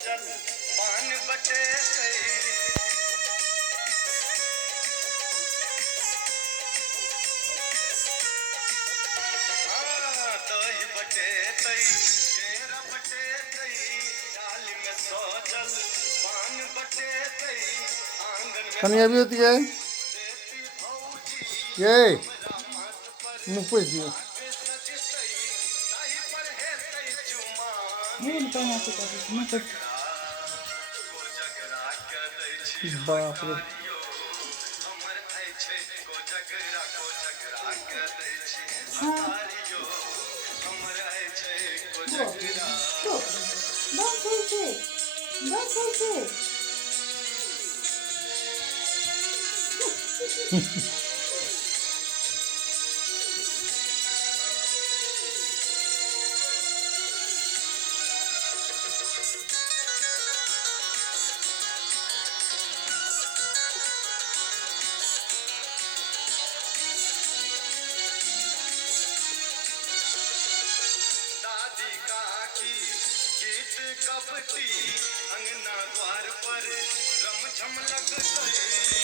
चल पान बटे तेरी हाँ दही बटे तई केरा बटे तई डाली में सो जल पान बटे तई आंगन में कन्या भी होती है देती भौजी ये हमरा मत पर मुँह पे दियो आगे सज तई ताही पर है तई जुमान नहीं निकल यहाँ से कर मैं कर को जगरा के दै छी बाप रे हकारियो हमर आइ छै को जगरा के दै छी हाँ हकारियो हमर आइ छै को वो जगरा तो बस ऐसे दादी काकी गीत कबती अंगना द्वार पर रम झम लग गए